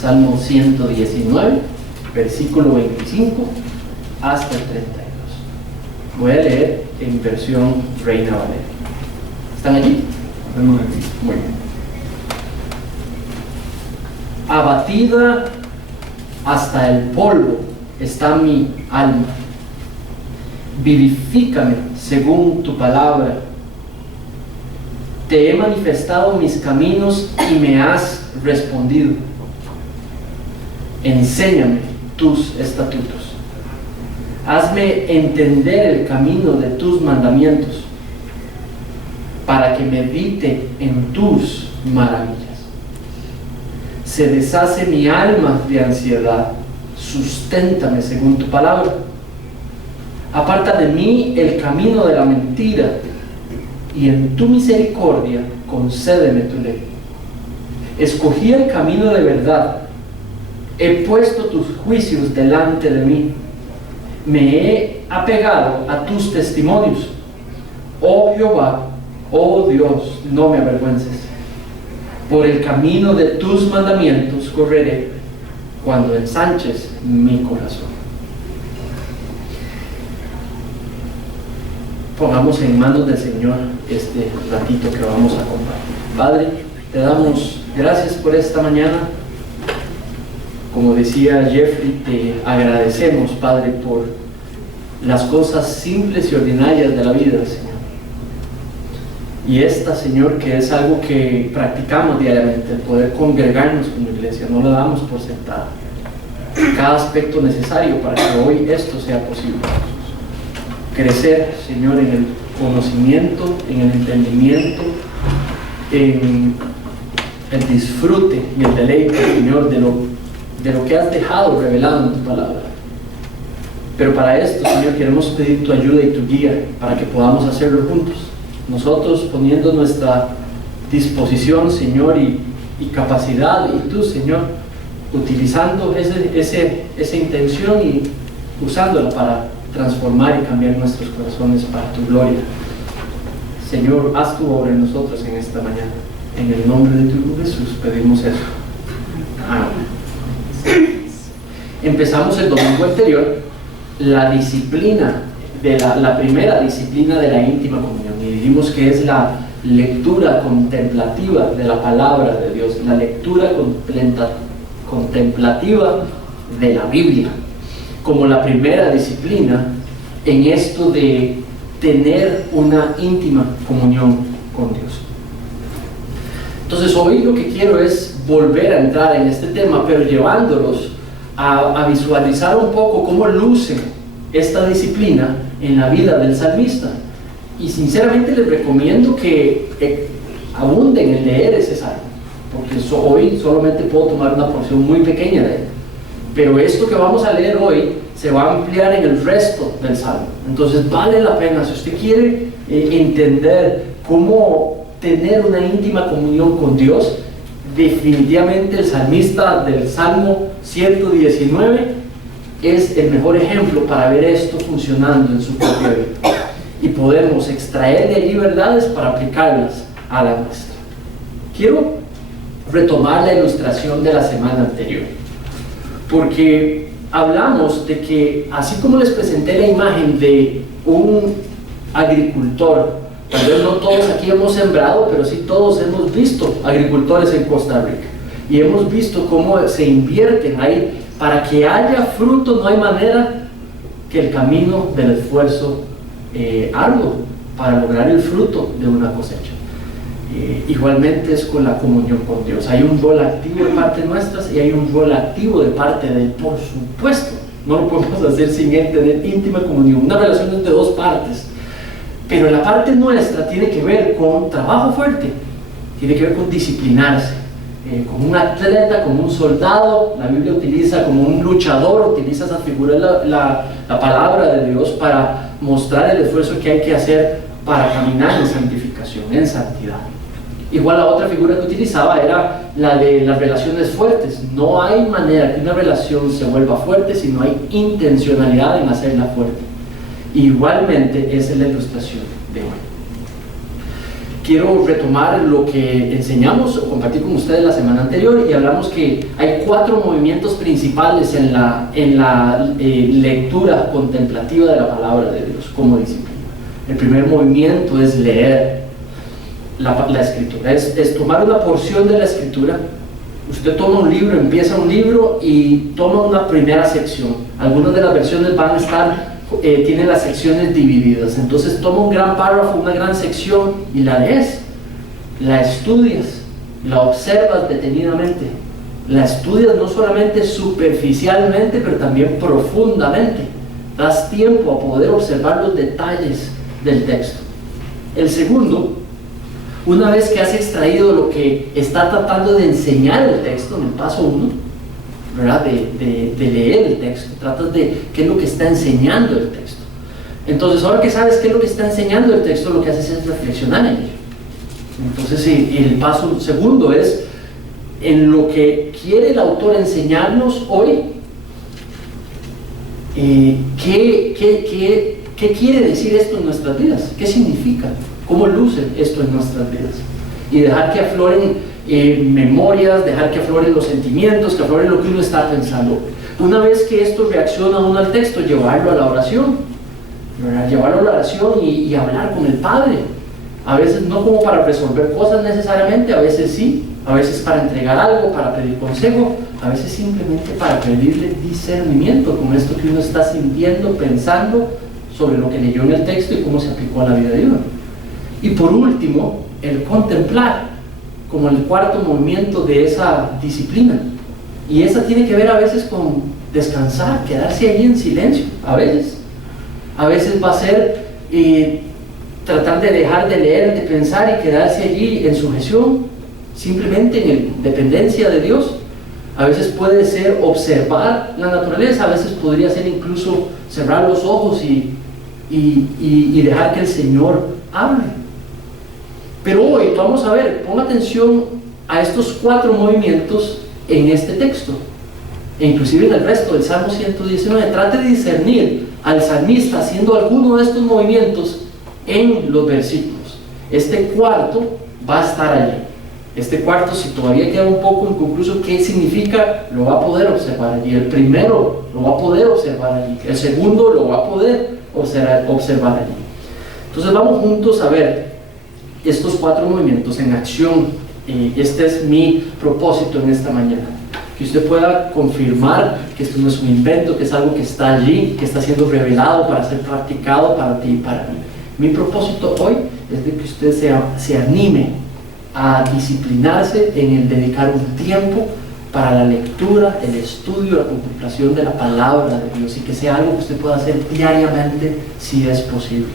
Salmo 119, versículo 25 hasta el 32. Voy a leer en versión Reina Valera. ¿Están allí? Muy bien. Abatida hasta el polvo está mi alma. Vivifícame según tu palabra. Te he manifestado mis caminos y me has respondido. Enséñame tus estatutos. Hazme entender el camino de tus mandamientos, para que medite en tus maravillas. Se deshace mi alma de ansiedad, susténtame según tu palabra. Aparta de mí el camino de la mentira, y en tu misericordia concédeme tu ley. Escogí el camino de verdad, he puesto tus juicios delante de mí, me he apegado a tus testimonios. Oh Jehová, oh Dios, no me avergüences. Por el camino de tus mandamientos correré, cuando ensanches mi corazón. Pongamos en manos del Señor este ratito que vamos a compartir. Padre, te damos gracias por esta mañana. Como decía Jeffrey, te agradecemos, Padre, por las cosas simples y ordinarias de la vida, Señor. Y esta, Señor, que es algo que practicamos diariamente, el poder congregarnos como iglesia, no lo damos por sentado. Cada aspecto necesario para que hoy esto sea posible. Crecer, Señor, en el conocimiento, en el entendimiento, en el disfrute y el deleite, Señor, de lo que has dejado revelado en tu palabra. Pero para esto, Señor, queremos pedir tu ayuda y tu guía para que podamos hacerlo juntos. Nosotros poniendo nuestra disposición, Señor, y capacidad, y tú, Señor, utilizando esa intención y usándola para transformar y cambiar nuestros corazones para tu gloria. Señor, haz tu obra en nosotros en esta mañana. En el nombre de tu Hijo Jesús pedimos eso. Amén. Empezamos el domingo anterior la disciplina de la primera disciplina de la íntima comunión, y dijimos que es la lectura contemplativa de la palabra de Dios, la lectura contemplativa de la Biblia, como la primera disciplina en esto de tener una íntima comunión con Dios. Entonces hoy lo que quiero es volver a entrar en este tema, pero llevándolos a visualizar un poco cómo luce esta disciplina en la vida del salmista. Y sinceramente les recomiendo que abunden en leer ese salmo, porque hoy solamente puedo tomar una porción muy pequeña de él. Pero esto que vamos a leer hoy se va a ampliar en el resto del salmo. Entonces vale la pena, si usted quiere entender cómo tener una íntima comunión con Dios, definitivamente el salmista del Salmo 119 es el mejor ejemplo para ver esto funcionando en su propia vida. Y podemos extraer de allí verdades para aplicarlas a la nuestra. Quiero retomar la ilustración de la semana anterior, porque hablamos de que, así como les presenté la imagen de un agricultor, tal vez no todos aquí hemos sembrado, pero sí todos hemos visto agricultores en Costa Rica, y hemos visto cómo se invierten ahí. Para que haya fruto no hay manera que el camino del esfuerzo arduo para lograr el fruto de una cosecha. Igualmente es con la comunión con Dios. Hay un rol activo de parte nuestra y hay un rol activo de parte de Él, por supuesto. No lo podemos hacer sin Él, tener íntima comunión. Una relación es de dos partes, pero la parte nuestra tiene que ver con trabajo fuerte, tiene que ver con disciplinarse, como un atleta, como un soldado. La Biblia utiliza como un luchador, utiliza esa figura, la palabra de Dios, para mostrar el esfuerzo que hay que hacer para caminar en santificación, en santidad. Igual la otra figura que utilizaba era la de las relaciones fuertes. No hay manera que una relación se vuelva fuerte si no hay intencionalidad en hacerla fuerte. Igualmente esa es la ilustración de hoy. quiero retomar lo que enseñamos o compartir con ustedes la semana anterior, y hablamos que hay 4 movimientos principales en la lectura contemplativa de la palabra de Dios como disciplina. El primer movimiento es leer la escritura, es tomar una porción de la escritura. Usted toma un libro, empieza un libro y toma una primera sección. Algunas de las versiones van a estar tienen las secciones divididas. Entonces toma un gran párrafo, una gran sección, y la lees, la estudias, la observas detenidamente, la estudias no solamente superficialmente, pero también profundamente. Das tiempo a poder observar los detalles del texto. El segundo, una vez que has extraído lo que está tratando de enseñar el texto en el paso 1, ¿verdad? De leer el texto, tratas de qué es lo que está enseñando el texto. Entonces, ahora que sabes qué es lo que está enseñando el texto, lo que haces es reflexionar en ello. Entonces, el paso segundo es en lo que quiere el autor enseñarnos hoy. ¿Qué quiere decir esto en nuestras vidas? ¿Qué significa? ¿Cómo luce esto en nuestras vidas? Y dejar que afloren memorias, dejar que afloren los sentimientos, que afloren lo que uno está pensando. Una vez que esto reacciona uno al texto, llevarlo a la oración, ¿verdad? Llevarlo a la oración y hablar con el Padre. A veces no como para resolver cosas necesariamente, a veces sí, a veces para entregar algo, para pedir consejo, a veces simplemente para pedirle discernimiento con esto que uno está sintiendo, pensando sobre lo que leyó en el texto y cómo se aplicó a la vida de uno. Y por último, el contemplar, como el cuarto movimiento de esa disciplina. Y esa tiene que ver a veces con descansar, quedarse allí en silencio. A veces va a ser tratar de dejar de leer, de pensar y quedarse allí en sujeción, simplemente en dependencia de Dios. A veces puede ser observar la naturaleza, a veces podría ser incluso cerrar los ojos y dejar que el Señor hable. Pero hoy vamos a ver, ponga atención a estos 4 movimientos en este texto, e inclusive en el resto del Salmo 119. Trate de discernir al salmista haciendo alguno de estos movimientos en los versículos. Este cuarto va a estar allí. Este cuarto, si todavía queda un poco inconcluso qué significa, lo va a poder observar allí. El primero lo va a poder observar allí. El segundo lo va a poder observar allí. Entonces vamos juntos a ver estos 4 movimientos en acción. Este es mi propósito en esta mañana, que usted pueda confirmar que esto no es un invento, que es algo que está allí, que está siendo revelado para ser practicado para ti y para mí. Mi propósito hoy es de que usted se anime a disciplinarse en el dedicar un tiempo para la lectura, el estudio, la contemplación de la palabra de Dios, y que sea algo que usted pueda hacer diariamente si es posible,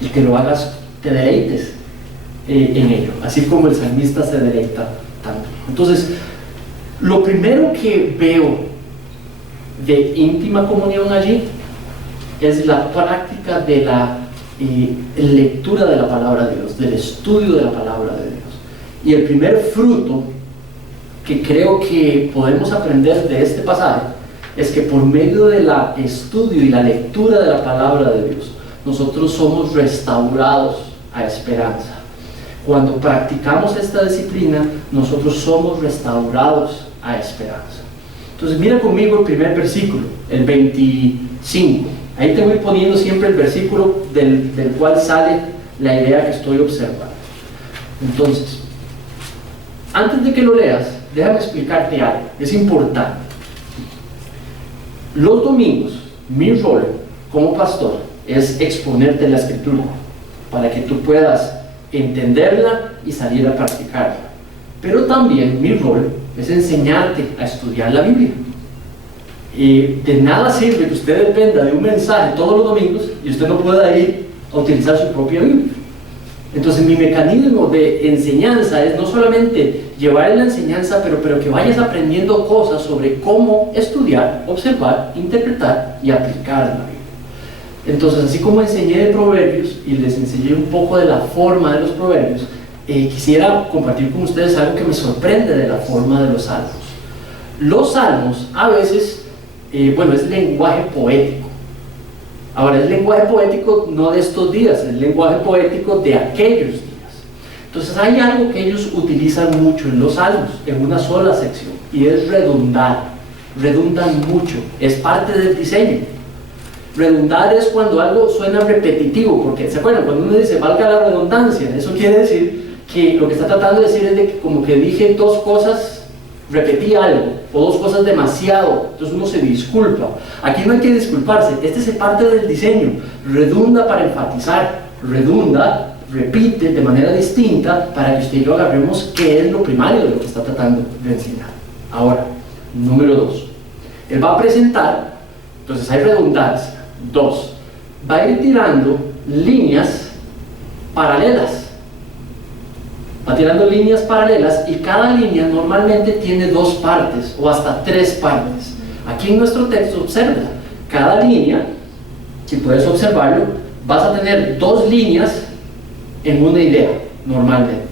y que lo hagas, te deleites en ello, así como el salmista se deleita tanto. Entonces, lo primero que veo de íntima comunión allí es la práctica de la lectura de la palabra de Dios, del estudio de la palabra de Dios. Y el primer fruto que creo que podemos aprender de este pasaje es que por medio del estudio y la lectura de la palabra de Dios, nosotros somos restaurados a esperanza. Cuando practicamos esta disciplina, nosotros somos restaurados a esperanza. Entonces mira conmigo el primer versículo, el 25. Ahí te voy poniendo siempre el versículo del cual sale la idea que estoy observando. Entonces, antes de que lo leas, déjame explicarte algo, es importante. Los domingos, mi rol como pastor es exponerte la escritura para que tú puedas entenderla y salir a practicarla. Pero también mi rol es enseñarte a estudiar la Biblia. Y de nada sirve que usted dependa de un mensaje todos los domingos y usted no pueda ir a utilizar su propia Biblia. Entonces mi mecanismo de enseñanza es no solamente llevar la enseñanza, pero que vayas aprendiendo cosas sobre cómo estudiar, observar, interpretar y aplicar la Biblia. Entonces, así como enseñé de Proverbios y les enseñé un poco de la forma de los Proverbios, quisiera compartir con ustedes algo que me sorprende de la forma de los salmos. Los salmos a veces, es lenguaje poético. Ahora, es lenguaje poético no de estos días, es lenguaje poético de aquellos días. Entonces hay algo que ellos utilizan mucho en los salmos, en una sola sección, y es redundar. Redundan mucho, es parte del diseño. Redundar es cuando algo suena repetitivo, porque ¿se acuerdan? Cuando uno dice valga la redundancia, eso quiere decir que lo que está tratando de decir es de que como que dije dos cosas, repetí algo, o dos cosas demasiado, entonces uno se disculpa. Aquí no hay que disculparse, este es parte del diseño. Redunda para enfatizar, redunda, repite de manera distinta para que usted y yo agarremos qué es lo primario de lo que está tratando de enseñar. Ahora, número 2, él va a presentar, entonces hay redundancia. 2, va a ir tirando líneas paralelas. Va tirando líneas paralelas y cada línea normalmente tiene 2 partes o hasta 3 partes. Aquí en nuestro texto, observa, cada línea, si puedes observarlo, vas a tener 2 líneas en una idea, normalmente,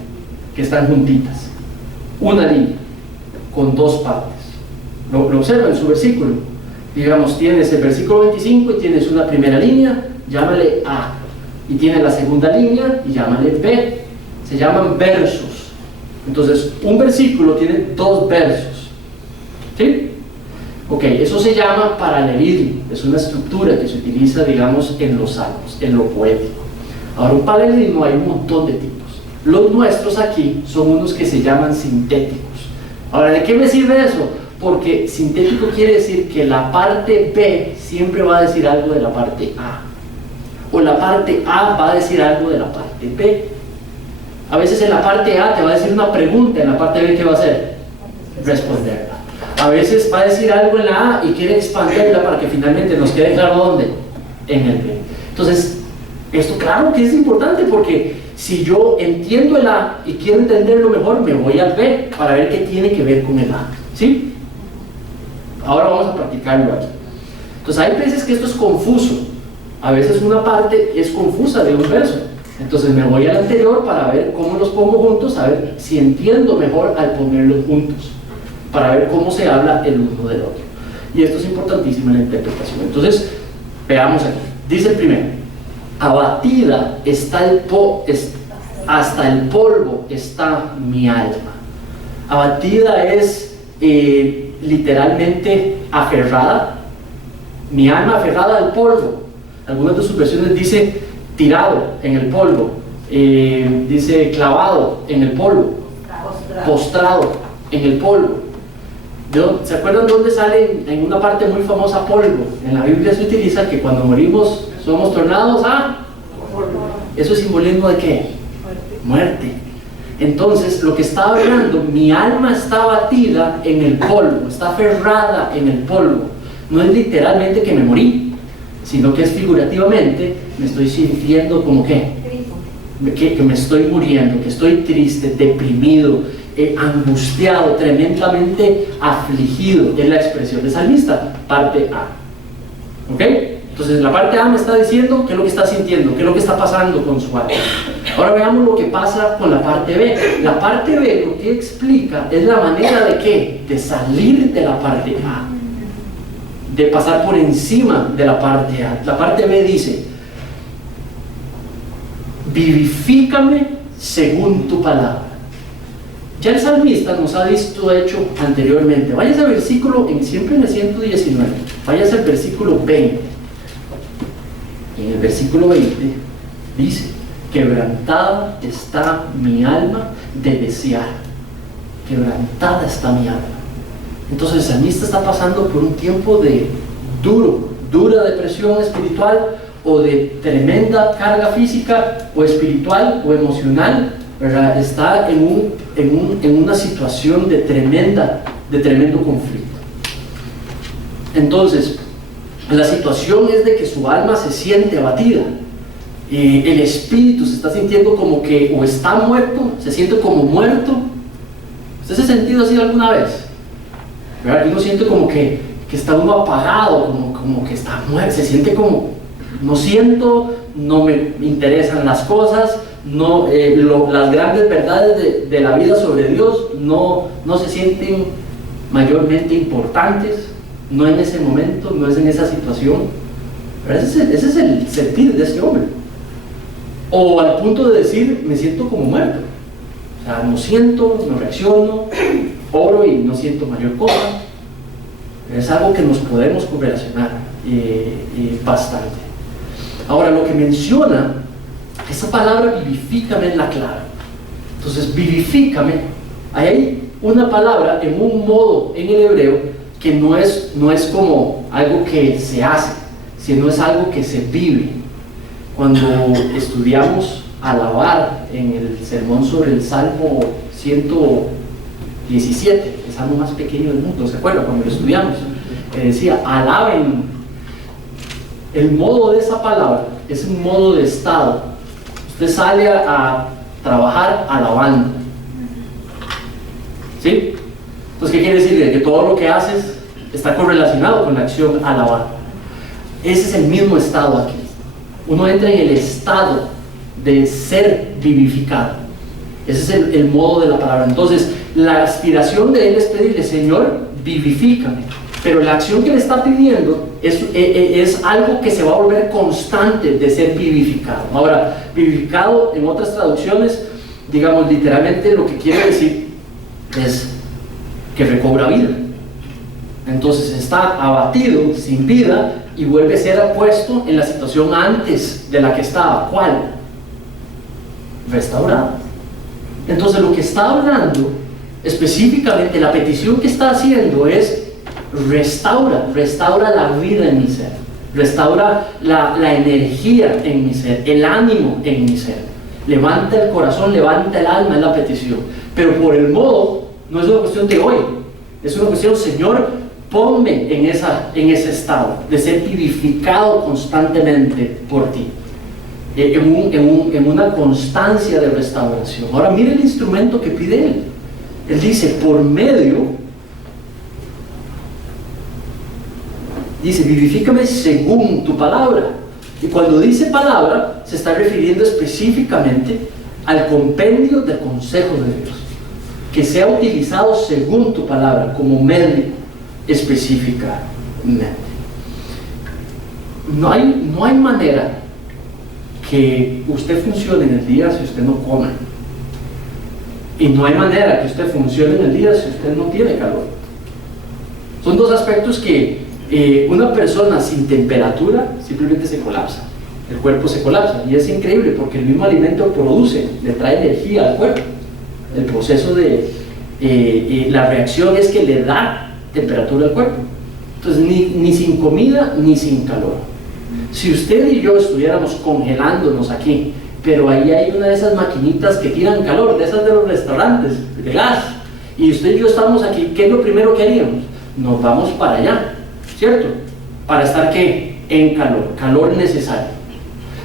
que están juntitas. Una línea con 2 partes. Lo observa en su versículo. Digamos, tienes el versículo 25 y tienes una primera línea, llámale A. Y tienes la segunda línea y llámale B. Se llaman versos. Entonces, un versículo tiene 2 versos. ¿Sí? Ok, eso se llama paralelismo. Es una estructura que se utiliza, digamos, en los salmos, en lo poético. Ahora, un paralelismo hay un montón de tipos. Los nuestros aquí son unos que se llaman sintéticos. Ahora, ¿de qué me sirve eso? Porque sintético quiere decir que la parte B siempre va a decir algo de la parte A. O la parte A va a decir algo de la parte B. A veces en la parte A te va a decir una pregunta, en la parte B ¿qué va a hacer? Responderla. A veces va a decir algo en la A y quiere expandirla para que finalmente nos quede claro dónde. En el B. Entonces, esto claro que es importante porque si yo entiendo el A y quiero entenderlo mejor, me voy al B para ver qué tiene que ver con el A. ¿Sí? Ahora vamos a practicarlo aquí. Entonces hay veces que esto es confuso. A veces una parte es confusa de un verso. Entonces me voy al anterior para ver cómo los pongo juntos, a ver si entiendo mejor al ponerlos juntos, para ver cómo se habla el uno del otro. Y esto es importantísimo en la interpretación. Entonces, veamos aquí. Dice el primero: abatida está hasta el polvo está mi alma. Abatida es literalmente aferrada. Mi alma aferrada al polvo. Algunas de sus versiones dice tirado en el polvo, dice clavado en el polvo, postrado en el polvo. ¿Se acuerdan dónde sale en una parte muy famosa polvo? En la Biblia se utiliza que cuando morimos somos tornados a ¿eso es simbolismo de qué? Muerte. Entonces lo que está hablando, mi alma está batida en el polvo, está aferrada en el polvo. No es literalmente que me morí, sino que es figurativamente, me estoy sintiendo como que me estoy muriendo, que estoy triste, deprimido, angustiado, tremendamente afligido. Es la expresión de salmista, parte A. ¿Ok? Entonces la parte A me está diciendo qué es lo que está sintiendo, qué es lo que está pasando con su alma. Ahora veamos lo que pasa con la parte B. La parte B lo que explica es la manera de ¿qué? De salir de la parte A, de pasar por encima de la parte A. La parte B dice: vivifícame según tu palabra. Ya el salmista nos ha visto hecho anteriormente. Váyase al versículo, siempre en el 119, váyase al versículo 20. En el versículo 20 dice: quebrantada está mi alma de desear. Quebrantada está mi alma. Entonces el salmista está pasando por un tiempo de dura depresión espiritual, o de tremenda carga física o espiritual o emocional, ¿verdad? Está en una situación de tremendo conflicto. Entonces la situación es de que su alma se siente abatida, el espíritu se está sintiendo como que o está muerto, se siente como muerto. ¿Usted se ha sentido así alguna vez? ¿Verdad? Uno siente como que está uno apagado, como que está muerto, se siente como no siento, no me interesan las cosas, las grandes verdades de la vida sobre Dios no se sienten mayormente importantes, no en ese momento, no es en esa situación. Pero ese es el sentir de este hombre. O al punto de decir, me siento como muerto. No siento, no reacciono, oro y no siento mayor cosa. Es algo que nos podemos correlacionar bastante. Ahora, lo que menciona, esa palabra vivifícame es la clave. Entonces, vivifícame, ahí hay una palabra en un modo en el hebreo que no es como algo que se hace, sino es algo que se vive. Cuando estudiamos alabar en el sermón sobre el Salmo 117, el salmo más pequeño del mundo, ¿se acuerdan? Cuando lo estudiamos, decía, alaben. El modo de esa palabra es un modo de estado. Usted sale a trabajar alabando, ¿sí? Entonces, ¿qué quiere decir? Que todo lo que haces está correlacionado con la acción alabar. Ese es el mismo estado aquí. Uno entra en el estado de ser vivificado. Ese es el modo de la palabra. Entonces, la aspiración de él es pedirle, Señor, vivifícame. Pero la acción que le está pidiendo es algo que se va a volver constante de ser vivificado. Ahora, vivificado en otras traducciones, digamos literalmente lo que quiere decir es que recobra vida. Entonces está abatido, sin vida, y vuelve a ser puesto en la situación antes de la que estaba. ¿Cuál? Restaurado. Entonces lo que está hablando específicamente, la petición que está haciendo es restaura la vida en mi ser, restaura la energía en mi ser, el ánimo en mi ser, levanta el corazón, levanta el alma, es la petición. Pero por el modo, no es una cuestión de hoy, es una cuestión, Señor, ponme en ese estado de ser vivificado constantemente por ti, en una constancia de restauración. Ahora mire el instrumento que pide él. Él dice, por medio, dice, vivifícame según tu palabra. Y cuando dice palabra, se está refiriendo específicamente al compendio del consejo de Dios, que sea utilizado según tu palabra, como medio específicamente. No hay manera que usted funcione en el día si usted no come. Y no hay manera que usted funcione en el día si usted no tiene calor. Son dos aspectos que una persona sin temperatura simplemente se colapsa. El cuerpo se colapsa. Y es increíble porque el mismo alimento le trae energía al cuerpo. El proceso la reacción es que le da temperatura al cuerpo. Entonces, ni sin comida ni sin calor. Si usted y yo estuviéramos congelándonos aquí, pero ahí hay una de esas maquinitas que tiran calor, de esas de los restaurantes, de gas, y usted y yo estamos aquí, ¿qué es lo primero que haríamos? Nos vamos para allá, ¿cierto? ¿Para estar qué? En calor necesario.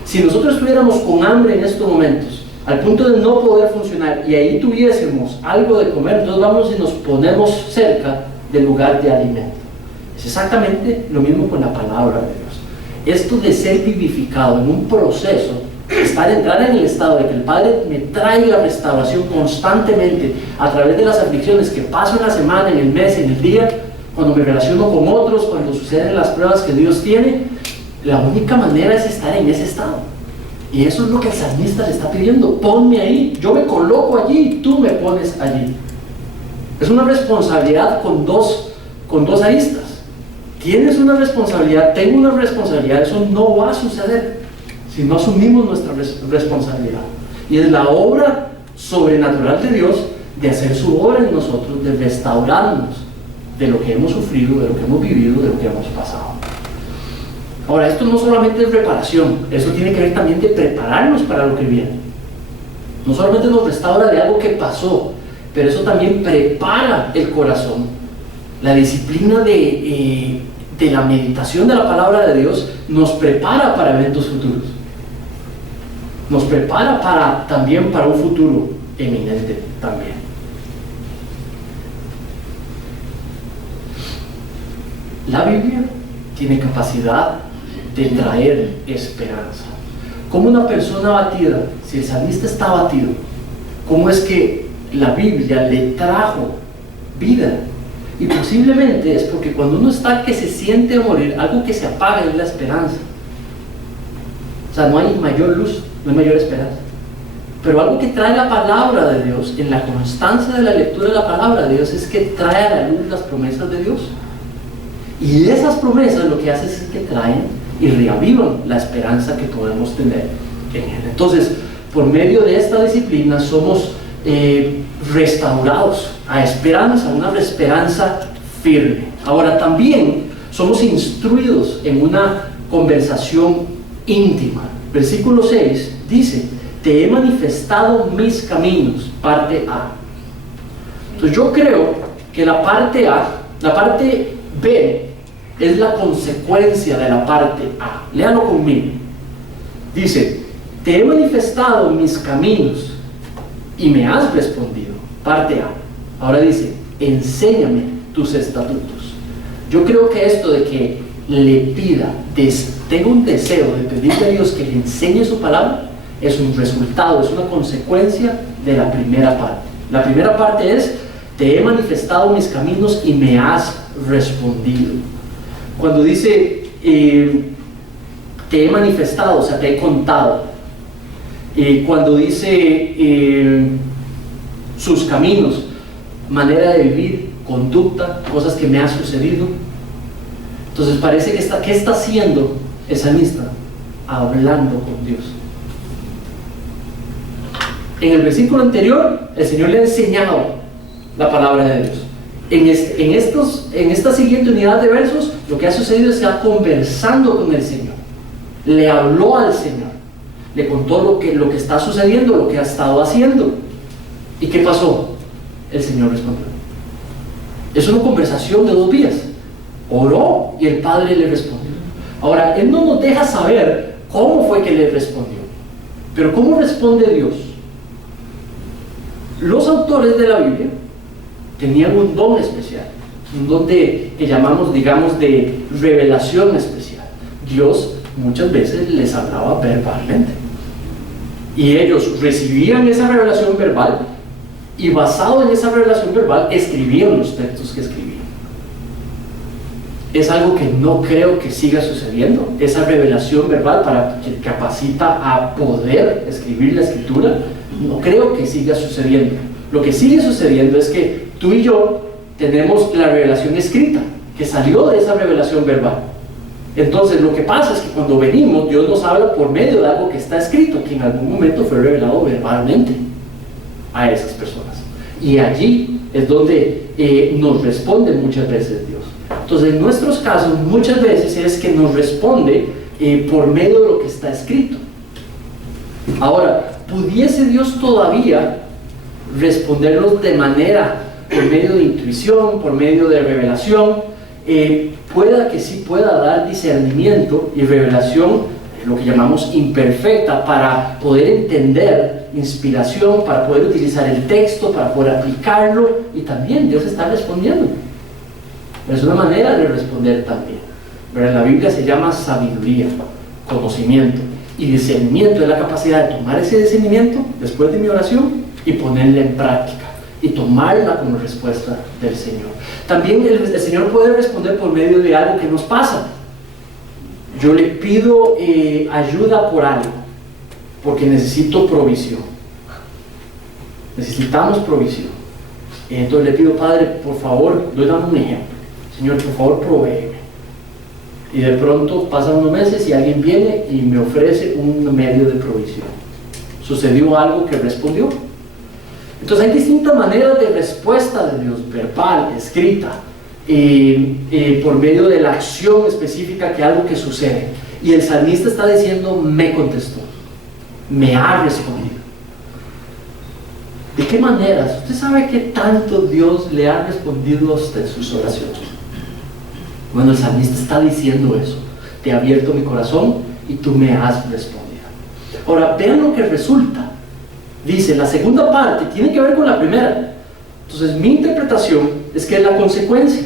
Si nosotros estuviéramos con hambre en estos momentos, al punto de no poder funcionar, y ahí tuviésemos algo de comer, entonces vamos y nos ponemos cerca del lugar de alimento. Es exactamente lo mismo con la palabra de Dios. Esto de ser vivificado en un proceso, entrar en el estado de que el Padre me traiga restauración constantemente a través de las aflicciones que paso en la semana, en el mes, en el día, cuando me relaciono con otros, cuando suceden las pruebas que Dios tiene, la única manera es estar en ese estado. Y eso es lo que el salmista le está pidiendo. Ponme ahí, yo me coloco allí, tú me pones allí. Es una responsabilidad con dos aristas. Tienes una responsabilidad, tengo una responsabilidad, eso no va a suceder si no asumimos nuestra responsabilidad. Y es la obra sobrenatural de Dios de hacer su obra en nosotros, de restaurarnos de lo que hemos sufrido, de lo que hemos vivido, de lo que hemos pasado. Ahora, esto no solamente es reparación, eso tiene que ver también de prepararnos para lo que viene. No solamente nos restaura de algo que pasó, pero eso también prepara el corazón. La disciplina de la meditación de la palabra de Dios nos prepara para eventos futuros. Nos prepara también para un futuro eminente también. La Biblia tiene capacidad de traer esperanza. Como una persona abatida, si el salmista está abatido, ¿cómo es que la Biblia le trajo vida? Y posiblemente es porque cuando uno está que se siente morir, algo que se apaga es la esperanza. O sea, no hay mayor luz, no hay mayor esperanza. Pero algo que trae la palabra de Dios, en la constancia de la lectura de la palabra de Dios, es que trae a la luz las promesas de Dios. Y esas promesas lo que hacen es que traen y reavivan la esperanza que podemos tener en Él. Entonces, por medio de esta disciplina somos restaurados a esperanza, una esperanza firme. Ahora también somos instruidos en una conversación íntima. Versículo 6 dice: te he manifestado mis caminos, parte A. Entonces yo creo que la parte A, la parte B, es la consecuencia de la parte A. Léalo conmigo. Dice: te he manifestado mis caminos y me has respondido, parte A. Ahora dice: enséñame tus estatutos. Yo creo que esto de que le pida, tengo un deseo de pedirle a Dios que le enseñe su palabra, es un resultado, es una consecuencia de la primera parte. La primera parte es: te he manifestado mis caminos y me has respondido. Cuando dice te he manifestado, o sea, te he contado. Cuando dice sus caminos, manera de vivir, conducta, cosas que me han sucedido. Entonces parece que ¿qué está haciendo el salmista? Hablando con Dios. En el versículo anterior, el Señor le ha enseñado la palabra de Dios. En esta siguiente unidad de versos, lo que ha sucedido es que está conversando con el Señor. Le habló al Señor. Le contó lo que está sucediendo, lo que ha estado haciendo. ¿Y qué pasó? El Señor respondió. Es una conversación de 2 vías. Oró y el Padre le respondió. Ahora, Él no nos deja saber cómo fue que le respondió. Pero ¿cómo responde Dios? Los autores de la Biblia tenían un don especial, un don que llamamos, digamos, de revelación especial. Dios muchas veces les hablaba verbalmente y ellos recibían esa revelación verbal y basado en esa revelación verbal escribían los textos que escribían. Es algo que no creo que siga sucediendo. Esa revelación verbal que capacita a poder escribir la escritura, no creo que siga sucediendo. Lo que sigue sucediendo es que tú y yo tenemos la revelación escrita, que salió de esa revelación verbal. Entonces lo que pasa es que cuando venimos, Dios nos habla por medio de algo que está escrito, que en algún momento fue revelado verbalmente a esas personas. Y allí es donde nos responde muchas veces Dios. Entonces en nuestros casos muchas veces es que nos responde por medio de lo que está escrito. Ahora, ¿pudiese Dios todavía respondernos de manera, por medio de intuición, por medio de revelación? Pueda que sí pueda dar discernimiento y revelación, lo que llamamos imperfecta, para poder entender, inspiración, para poder utilizar el texto, para poder aplicarlo, y también Dios está respondiendo. Pero es una manera de responder también. Pero en la Biblia se llama sabiduría, conocimiento, y discernimiento es la capacidad de tomar ese discernimiento después de mi oración y ponerla en práctica y tomarla como respuesta del Señor. También el Señor puede responder por medio de algo que nos pasa. Yo le pido ayuda por algo, porque necesito provisión. Necesitamos provisión. Entonces le pido: Padre, por favor, doy un ejemplo. Señor, por favor, provéeme. Y de pronto pasan unos meses y alguien viene y me ofrece un medio de provisión. Sucedió algo que respondió. Entonces hay distintas maneras de respuesta de Dios: verbal, escrita, por medio de la acción específica, que algo que sucede. Y el salmista está diciendo: me contestó, me ha respondido. ¿De qué maneras? ¿Usted sabe qué tanto Dios le ha respondido a usted sus oraciones? Bueno, el salmista está diciendo eso: te he abierto mi corazón y tú me has respondido. Ahora, vean lo que resulta. Dice, la segunda parte tiene que ver con la primera. Entonces mi interpretación es que es la consecuencia.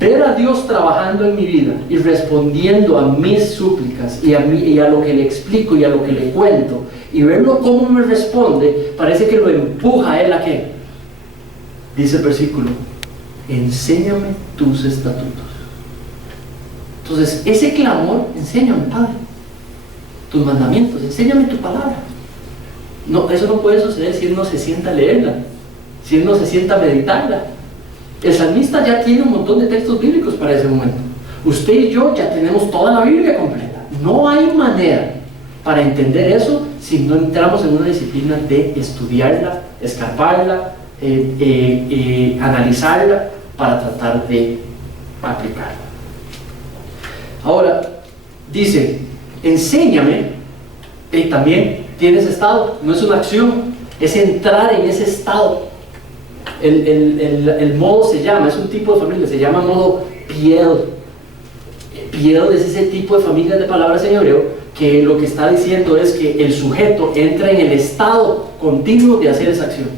Ver a Dios trabajando en mi vida y respondiendo a mis súplicas y a lo que le explico y a lo que le cuento, y verlo cómo me responde, parece que lo empuja a él a ¿qué? Dice el versículo: enséñame tus estatutos. Entonces ese clamor: enséñame, Padre, tus mandamientos, enséñame tu palabra. No, eso no puede suceder si él no se sienta a leerla, si él no se sienta a meditarla. El salmista ya tiene un montón de textos bíblicos para ese momento. Usted y yo ya tenemos toda la Biblia completa. No hay manera para entender eso si no entramos en una disciplina de estudiarla, escarparla, analizarla para tratar de aplicarla. Ahora, dice, enséñame, también tiene ese estado, no es una acción, es entrar en ese estado. El modo se llama, es un tipo de familia, se llama modo piel. Piel es ese tipo de familia de palabras en hebreo que lo que está diciendo es que el sujeto entra en el estado continuo de hacer esa acción.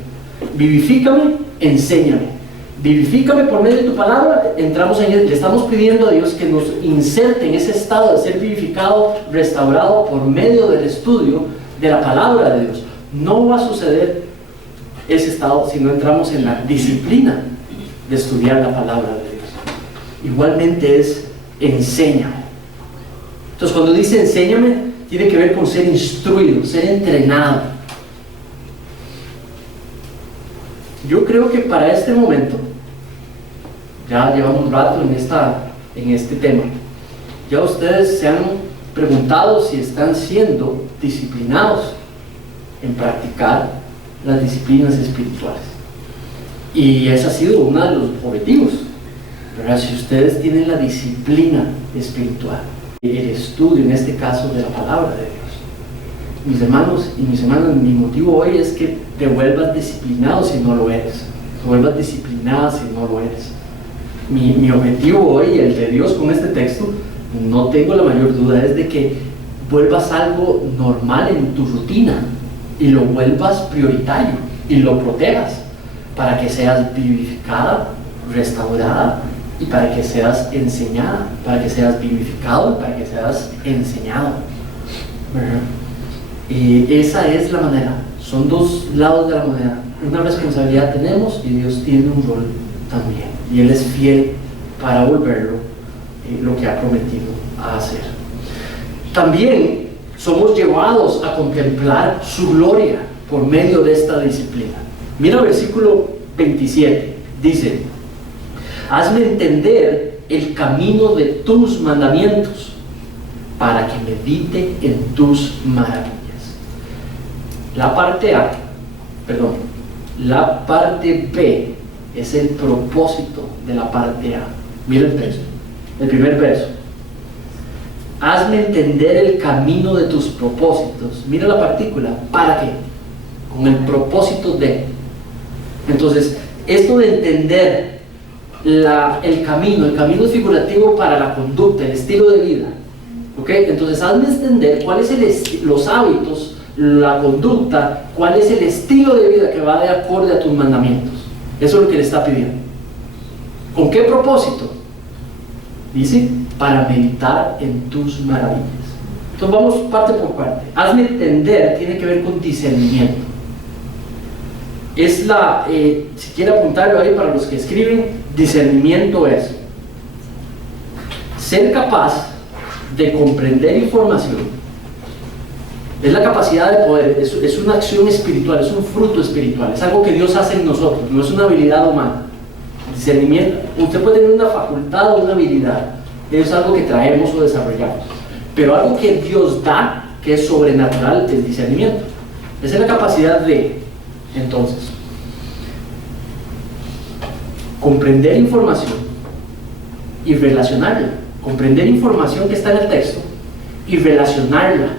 Vivifícame, enséñame. Vivifícame por medio de tu palabra, entramos en él, le estamos pidiendo a Dios que nos inserte en ese estado de ser vivificado, restaurado por medio del estudio de la palabra de Dios. No va a suceder ese estado si no entramos en la disciplina de estudiar la palabra de Dios. Igualmente es enséñame. Entonces cuando dice enséñame, tiene que ver con ser instruido, ser entrenado. Yo creo que para este momento, ya llevamos un rato en este tema, ya ustedes se han preguntado si están siendo disciplinados en practicar las disciplinas espirituales. Y ese ha sido uno de los objetivos, ¿verdad? Si ustedes tienen la disciplina espiritual, el estudio en este caso de la palabra de Dios. Mis hermanos y mis hermanas, mi motivo hoy es que te vuelvas disciplinado si no lo eres, te vuelvas disciplinada si no lo eres. Mi objetivo hoy, el de Dios con este texto, no tengo la mayor duda, es de que vuelvas algo normal en tu rutina y lo vuelvas prioritario y lo protejas para que seas vivificada, restaurada y para que seas enseñada, para que seas vivificado y para que seas enseñado, ¿verdad? Y esa es la manera, son dos lados de la moneda. Una responsabilidad tenemos y Dios tiene un rol también, y Él es fiel para volverlo lo que ha prometido a hacer. También somos llevados a contemplar su gloria por medio de esta disciplina. Mira el versículo 27, dice: hazme entender el camino de tus mandamientos para que medite en tus maravillas. La parte B es el propósito de la parte A. Mira el texto, el primer verso. Hazme entender el camino de tus propósitos. Mira la partícula, ¿para qué? Con el propósito de. Entonces, esto de entender el camino es figurativo para la conducta, el estilo de vida. ¿Ok? Entonces, hazme entender cuáles son los hábitos, la conducta, cuál es el estilo de vida que va de acorde a tus mandamientos. Eso es lo que le está pidiendo. ¿Con qué propósito? Dice, para meditar en tus maravillas. Entonces vamos parte por parte. Hazme entender tiene que ver con discernimiento. Es si quiere apuntarlo ahí para los que escriben, discernimiento es ser capaz de comprender información. Es la capacidad de poder, es una acción espiritual, es un fruto espiritual, es algo que Dios hace en nosotros, no es una habilidad humana. Discernimiento, usted puede tener una facultad o una habilidad, es algo que traemos o desarrollamos, pero algo que Dios da, que es sobrenatural, es discernimiento. Esa es la capacidad de, entonces, comprender información y relacionarla, comprender información que está en el texto y relacionarla.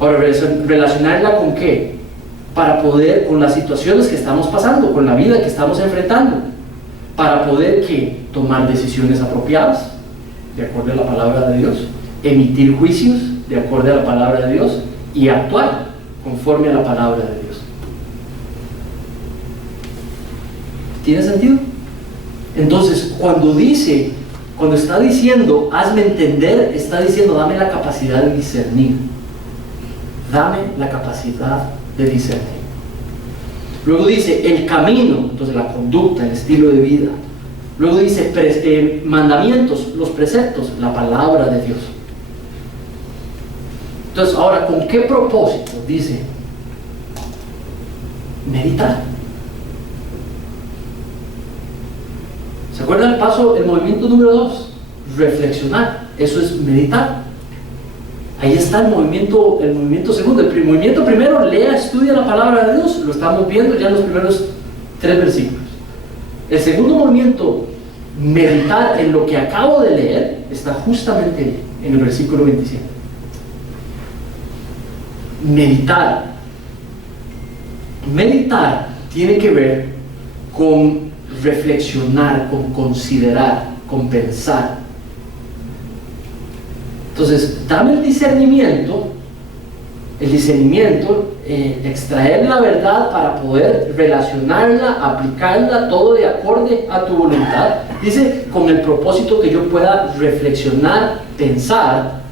Ahora, ¿relacionarla con qué? Para poder, con las situaciones que estamos pasando, con la vida que estamos enfrentando, para poder ¿qué? Tomar decisiones apropiadas, de acuerdo a la palabra de Dios, emitir juicios, de acuerdo a la palabra de Dios, y actuar conforme a la palabra de Dios. ¿Tiene sentido? Entonces, cuando está diciendo, hazme entender, está diciendo, dame la capacidad de discernir. Dame la capacidad de discernir. Luego dice el camino, entonces la conducta, el estilo de vida. Luego dice mandamientos, los preceptos, la palabra de Dios. Entonces ahora, ¿con qué propósito? Dice, meditar. ¿Se acuerdan el paso, el movimiento número 2? Reflexionar. Eso es meditar. Ahí está el movimiento segundo. El movimiento primero, lea, estudia la palabra de Dios. Lo estamos viendo ya en los primeros 3 versículos. El segundo movimiento, meditar en lo que acabo de leer, está justamente en el versículo 27. Meditar. Meditar tiene que ver con reflexionar, con considerar, con pensar. Entonces, dame el discernimiento, extraer la verdad para poder relacionarla, aplicarla, todo de acorde a tu voluntad. Dice, con el propósito que yo pueda reflexionar, pensar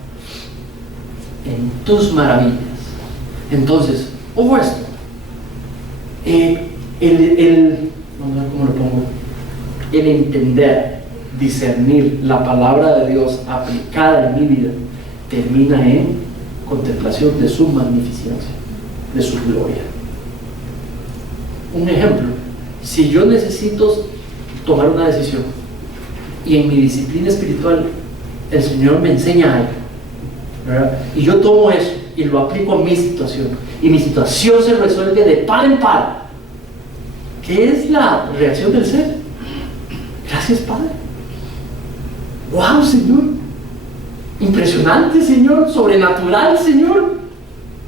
en tus maravillas. Entonces, ojo esto. ¿Cómo lo pongo? El entender, discernir la palabra de Dios aplicada en mi vida termina en contemplación de su magnificencia, de su gloria. Un ejemplo: si yo necesito tomar una decisión y en mi disciplina espiritual el Señor me enseña algo, ¿verdad? Y yo tomo eso y lo aplico a mi situación y mi situación se resuelve de par en par, ¿qué es la reacción del ser? Gracias, Padre. ¡Wow, Señor! Impresionante, Señor. Sobrenatural, Señor.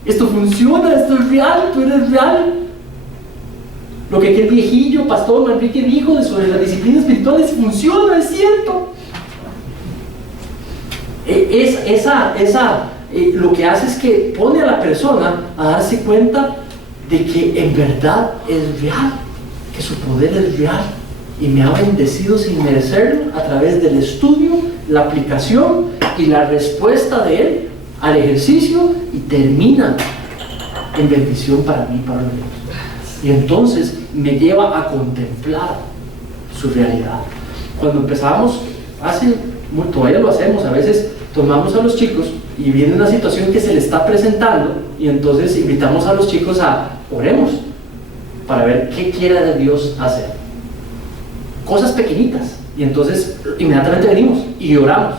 Esto funciona, esto es real, tú eres real. Lo que aquel viejillo, Pastor Manrique, dijo sobre las disciplinas espirituales funciona, es cierto. Lo que hace es que pone a la persona a darse cuenta de que en verdad es real, que su poder es real y me ha bendecido sin merecerlo a través del estudio, la aplicación y la respuesta de Él al ejercicio, y termina en bendición para mí, para los demás. Y entonces me lleva a contemplar su realidad. Cuando empezamos, todavía lo hacemos, a veces tomamos a los chicos y viene una situación que se le está presentando y entonces invitamos a los chicos a oremos para ver qué quiere de Dios hacer. Cosas pequeñitas, y entonces inmediatamente venimos y oramos.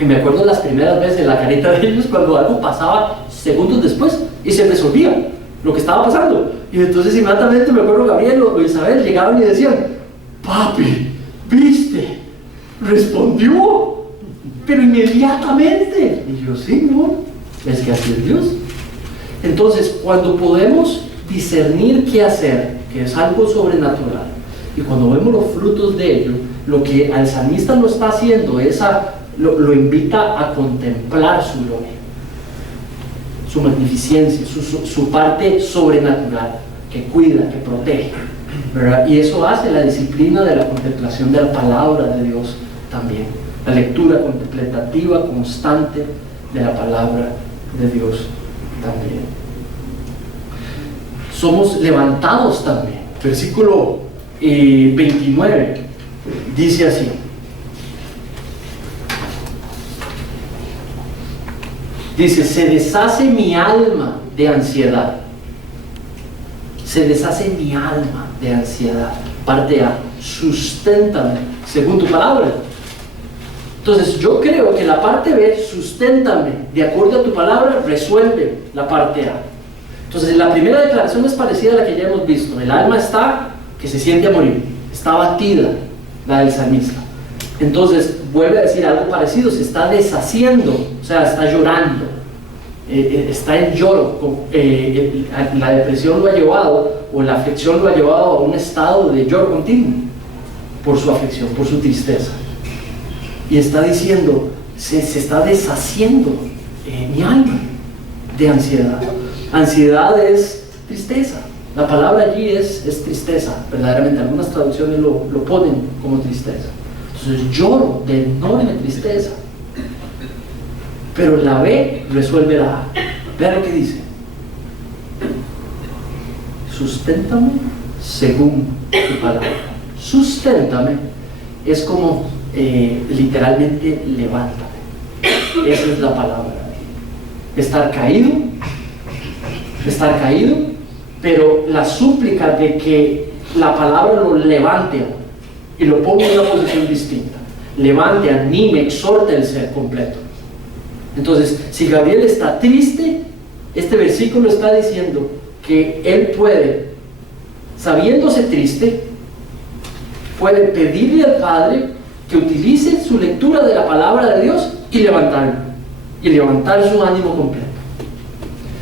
Y me acuerdo las primeras veces la carita de ellos cuando algo pasaba segundos después y se resolvía lo que estaba pasando. Y entonces inmediatamente me acuerdo Gabriel o Isabel llegaban y decían: papi, ¿viste? Respondió, pero inmediatamente. Y yo: sí, no, es que así es Dios. Entonces, cuando podemos discernir qué hacer, que es algo sobrenatural, y cuando vemos los frutos de ello, lo que al salmista lo está haciendo es lo invita a contemplar su gloria, su magnificencia, su parte sobrenatural, que cuida, que protege, ¿verdad? Y eso hace la disciplina de la contemplación de la palabra de Dios también, la lectura contemplativa constante de la palabra de Dios también. Somos levantados también. Versículo 29 dice así: dice, se deshace mi alma de ansiedad. Se deshace mi alma de ansiedad. Parte A, susténtame según tu palabra. Entonces yo creo que la parte B, susténtame de acuerdo a tu palabra, resuelve la parte A. Entonces la primera declaración es parecida a la que ya hemos visto. El alma está que se siente a morir, está abatida, la del salmista. Entonces vuelve a decir algo parecido, se está deshaciendo, o sea, está llorando, está en lloro. La depresión lo ha llevado, o la aflicción lo ha llevado a un estado de lloro continuo por su aflicción, por su tristeza. Y está diciendo, se está deshaciendo mi alma de ansiedad. Ansiedad es tristeza. La palabra allí es tristeza, verdaderamente. Algunas traducciones lo ponen como tristeza. Entonces lloro de enorme tristeza. Pero la B resuelve la A. Vean lo que dice: susténtame según tu palabra. Susténtame es como literalmente levántame. Esa es la palabra. Estar caído pero la súplica de que la palabra lo levante y lo ponga en una posición distinta, levante, anime, exhorte el ser completo. Entonces, si Gabriel está triste, este versículo está diciendo que él puede, sabiéndose triste, puede pedirle al Padre que utilice su lectura de la palabra de Dios y levantarlo, y levantar su ánimo completo.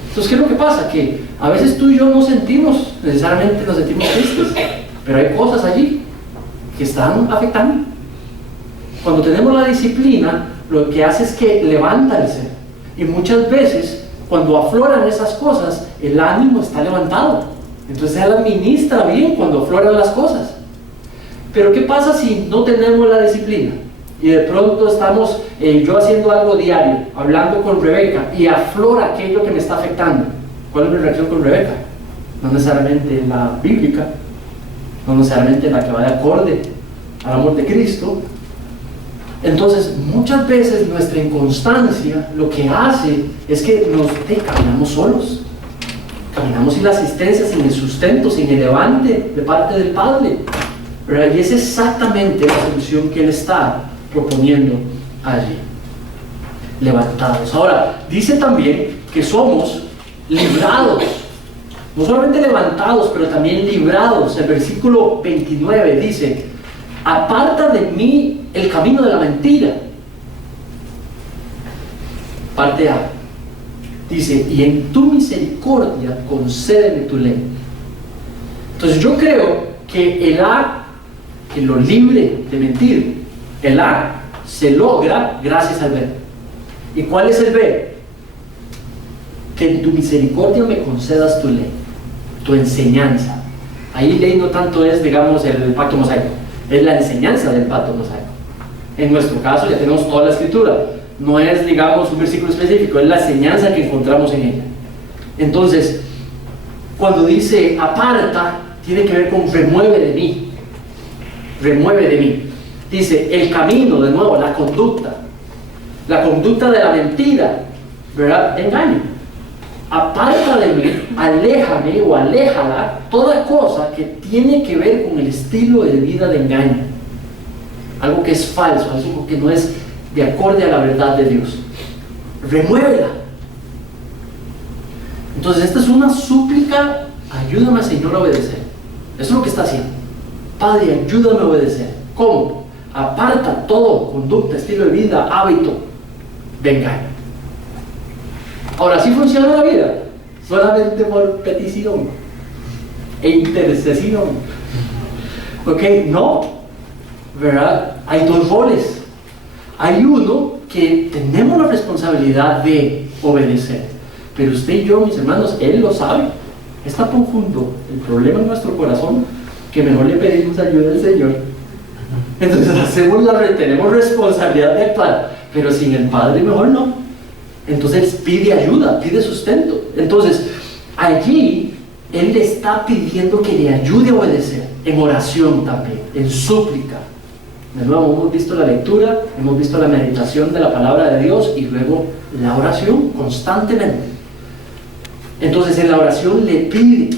Entonces, ¿qué es lo que pasa? Que a veces tú y yo no sentimos, necesariamente nos sentimos tristes, pero hay cosas allí que están afectando. Cuando tenemos la disciplina, lo que hace es que levanta el ser, y muchas veces cuando afloran esas cosas, el ánimo está levantado, entonces él administra bien cuando afloran las cosas. Pero ¿qué pasa si no tenemos la disciplina? Y de pronto estamos, yo haciendo algo diario, hablando con Rebeca, y aflora aquello que me está afectando. ¿Cuál es mi reacción con Rebeca? No necesariamente la bíblica, no necesariamente la que va de acorde al amor de Cristo. Entonces, muchas veces nuestra inconstancia lo que hace es que nos caminamos solos. Caminamos sin la asistencia, sin el sustento, sin el levante de parte del Padre. ¿Verdad? Y es exactamente la solución que Él está proponiendo allí. Levantados. Ahora, dice también que somos librados. No solamente levantados, pero también librados. El versículo 29 dice: aparta de mí el camino de la mentira. Parte A. Dice: y en tu misericordia concédeme tu ley. Entonces yo creo que el A, que lo libre de mentir, el A se logra gracias al B. ¿Y cuál es el B? Que en tu misericordia me concedas tu ley, tu enseñanza. Ahí ley no tanto es, digamos, el pacto mosaico, es la enseñanza del pacto mosaico. En nuestro caso ya tenemos toda la escritura, no es, digamos, un versículo específico, es la enseñanza que encontramos en ella. Entonces, cuando dice aparta, tiene que ver con remueve de mí, remueve de mí. Dice el camino, de nuevo, la conducta de la mentira, ¿verdad? De engaño. Aparta de mí, aléjame o aléjala toda cosa que tiene que ver con el estilo de vida de engaño, algo que es falso, algo que no es de acorde a la verdad de Dios. Remuévela. Entonces esta es una súplica: ayúdame, Señor, a obedecer. Eso es lo que está haciendo. Padre, ayúdame a obedecer. ¿Cómo? Aparta todo, conducta, estilo de vida, hábito de engaño. Ahora, ¿sí funciona la vida? Solamente por petición e intercesión. ¿Ok? No, ¿verdad? Hay dos roles. Hay uno que tenemos la responsabilidad de obedecer, pero usted y yo, mis hermanos, Él lo sabe. Está profundo el problema en nuestro corazón que mejor le pedimos ayuda al Señor. Entonces tenemos responsabilidad de actuar, pero sin el Padre mejor no. Entonces pide ayuda, pide sustento. Entonces allí Él le está pidiendo que le ayude a obedecer, en oración también, en súplica. De nuevo, hemos visto la lectura, hemos visto la meditación de la palabra de Dios y luego la oración constantemente. Entonces en la oración le pide.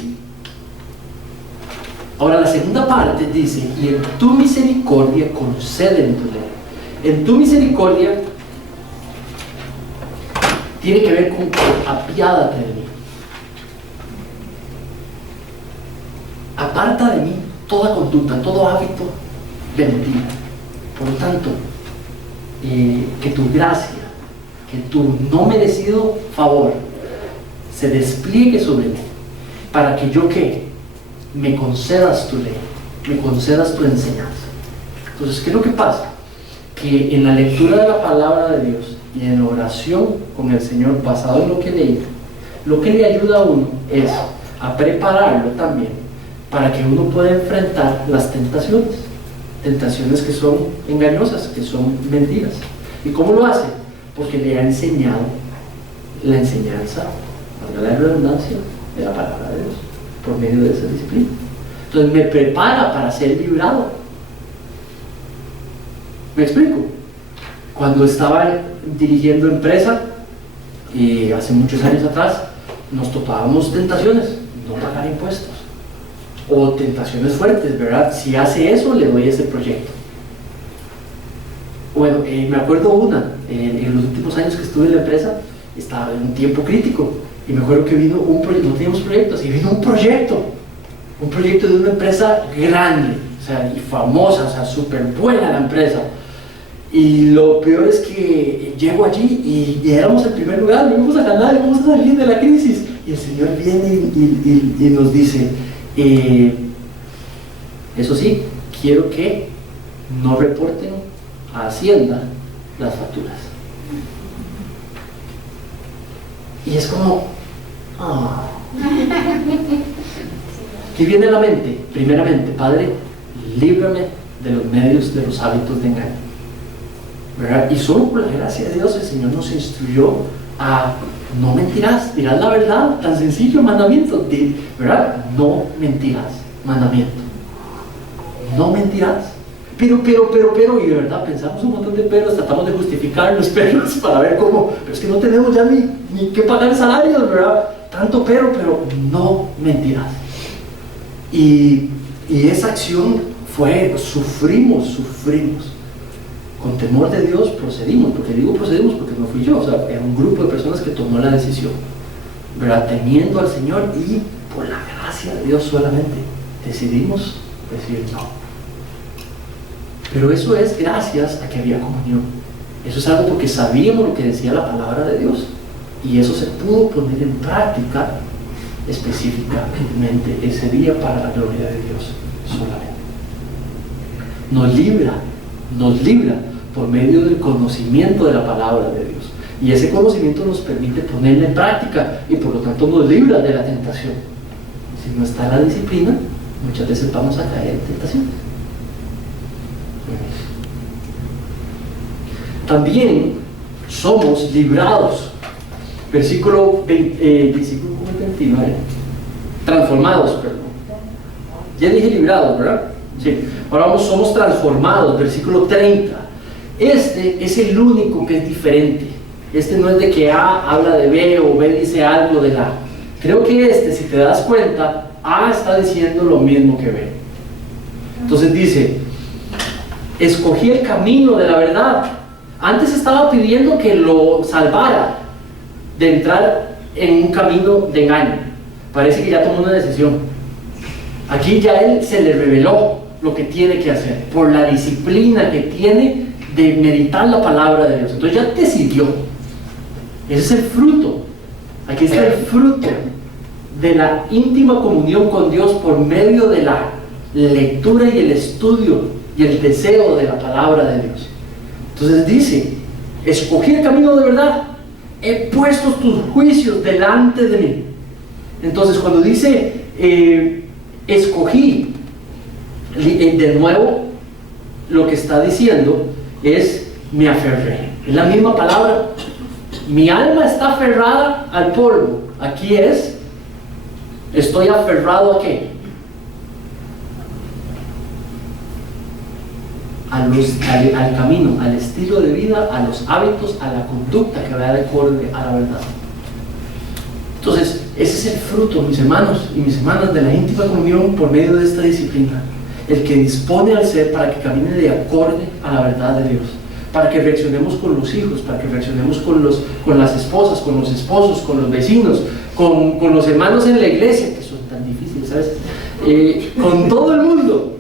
Ahora la segunda parte dice: y en tu misericordia concédeme tu ley. En tu misericordia tiene que ver con apiádate de mí. Aparta de mí toda conducta, todo hábito de mentira. Por lo tanto, que tu gracia, que tu no merecido favor se despliegue sobre mí, para que yo me concedas tu ley, me concedas tu enseñanza. Entonces, ¿qué es lo que pasa? Que en la lectura de la palabra de Dios y en la oración con el Señor basado en lo que leí, lo que le ayuda a uno es a prepararlo también para que uno pueda enfrentar las tentaciones que son engañosas, que son mentiras. ¿Y cómo lo hace? Porque le ha enseñado la enseñanza, valga la redundancia, de la palabra de Dios por medio de esa disciplina. Entonces me prepara para ser librado. ¿Me explico? Cuando estaba dirigiendo empresa, y hace muchos años atrás, nos topábamos tentaciones. no pagar impuestos. O tentaciones fuertes, ¿verdad? Si hace eso, le doy ese proyecto. Bueno, me acuerdo en los últimos años que estuve en la empresa, estaba en un tiempo crítico, y me acuerdo que vino un proyecto, no teníamos proyectos, y vino un proyecto de una empresa grande, o sea, y famosa, o sea, súper buena la empresa. Y lo peor es que llego allí y éramos el primer lugar, no íbamos a ganar, íbamos a salir de la crisis. Y el Señor viene y nos dice, eso sí, quiero que no reporten a Hacienda las facturas. Y es como, ¿qué viene a la mente? Primeramente, Padre, líbrame de los medios, de los hábitos de engaño, ¿verdad? Y solo por la gracia de Dios el Señor nos instruyó a no mentirás, dirás la verdad, tan sencillo, mandamiento, ¿verdad? No mentirás, mandamiento. No mentirás. Pero, y de verdad pensamos un montón de peros, tratamos de justificar los peros para ver cómo, pero es que no tenemos ya ni que pagar salarios, ¿verdad? Tanto pero no mentirás. Y esa acción fue, sufrimos. Con temor de Dios procedimos, porque digo procedimos porque no fui yo, o sea, era un grupo de personas que tomó la decisión, ¿verdad? Temiendo al Señor y por la gracia de Dios solamente decidimos decir no. Pero eso es gracias a que había comunión. Eso es algo porque sabíamos lo que decía la palabra de Dios y eso se pudo poner en práctica específicamente ese día para la gloria de Dios solamente. Nos libra por medio del conocimiento de la palabra de Dios, y ese conocimiento nos permite ponerla en práctica y por lo tanto nos libra de la tentación. Si no está la disciplina, muchas veces vamos a caer en tentaciones. También somos librados, versículo 29, transformados, perdón. Ya dije librados, ¿verdad? Sí. Ahora somos transformados, versículo 30. Este es el único que es diferente. Este no es de que A habla de B o B dice algo de A. Creo que si te das cuenta, A está diciendo lo mismo que B. Entonces dice, escogí el camino de la verdad. Antes estaba pidiendo que lo salvara de entrar en un camino de engaño. Parece que ya tomó una decisión. Aquí ya él se le reveló lo que tiene que hacer por la disciplina que tiene de meditar la palabra de Dios. Entonces ya decidió. Ese es el fruto. Aquí está el fruto de la íntima comunión con Dios por medio de la lectura y el estudio y el deseo de la palabra de Dios. Entonces dice, escogí el camino de verdad, he puesto tus juicios delante de mí. Entonces cuando dice escogí, de nuevo lo que está diciendo es me aferré. Es la misma palabra. Mi alma está aferrada al polvo. Aquí estoy aferrado ¿a qué? Al camino, al estilo de vida, a los hábitos, a la conducta que vaya de acuerdo a la verdad. Entonces, ese es el fruto, mis hermanos y mis hermanas, de la íntima comunión por medio de esta disciplina. El que dispone al ser para que camine de acorde a la verdad de Dios, para que reaccionemos con los hijos, para que reaccionemos con las esposas, con los esposos, con los vecinos, con los hermanos en la iglesia, que son tan difíciles, ¿sabes? Con todo el mundo.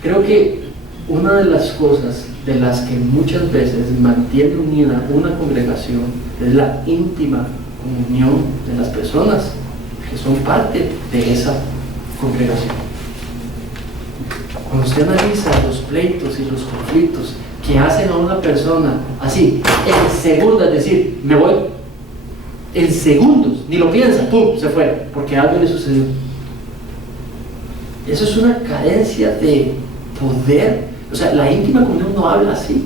Creo que una de las cosas de las que muchas veces mantiene unida una congregación es la íntima comunión de las personas que son parte de esa congregación. Cuando usted analiza los pleitos y los conflictos que hacen a una persona así, en segundos, es decir, me voy, en segundos, ni lo piensa, ¡pum!, se fue, porque algo le sucedió. Eso es una carencia de poder. O sea, la íntima comunión no habla así.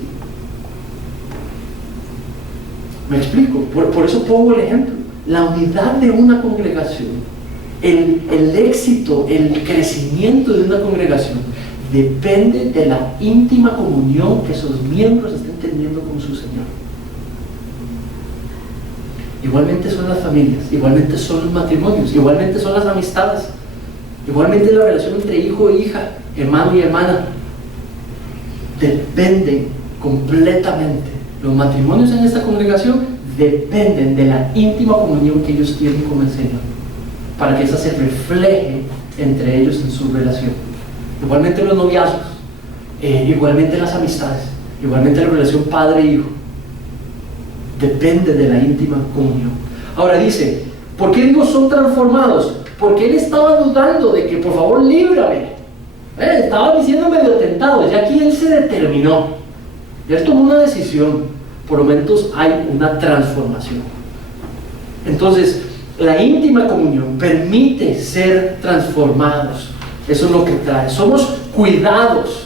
¿Me explico? Por eso pongo el ejemplo. La unidad de una congregación, el éxito, el crecimiento de una congregación depende de la íntima comunión que sus miembros estén teniendo con su Señor. Y igualmente son las familias, igualmente son los matrimonios, igualmente son las amistades, igualmente la relación entre hijo e hija, hermano y hermana. Dependen completamente. Los matrimonios en esta congregación dependen de la íntima comunión que ellos tienen con el Señor, para que esa se refleje entre ellos en su relación. Igualmente los noviazgos, igualmente las amistades, igualmente la relación padre-hijo, depende de la íntima comunión. Ahora dice, ¿por qué digo son transformados? Porque él estaba dudando de que por favor líbrame. Estaba diciendo medio tentado, y aquí él se determinó. Él tomó una decisión, por momentos hay una transformación. Entonces, la íntima comunión permite ser transformados. Eso es lo que trae. Somos cuidados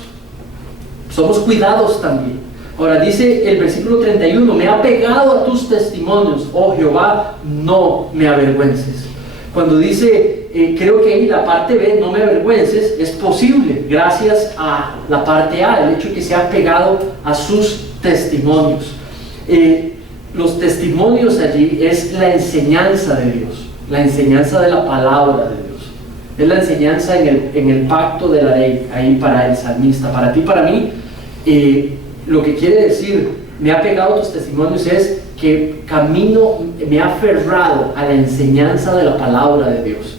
también. Ahora dice el versículo 31, me ha pegado a tus testimonios, oh Jehová, no me avergüences. Cuando dice, creo que ahí la parte B, no me avergüences, es posible gracias a la parte A, el hecho de que se ha pegado a sus testimonios. Los testimonios allí es la enseñanza de Dios, la enseñanza de la palabra de Dios, es la enseñanza en el pacto de la ley, ahí para el salmista, para ti, para mí. Lo que quiere decir, me ha pegado a tus testimonios, es que camino, me ha aferrado a la enseñanza de la palabra de Dios.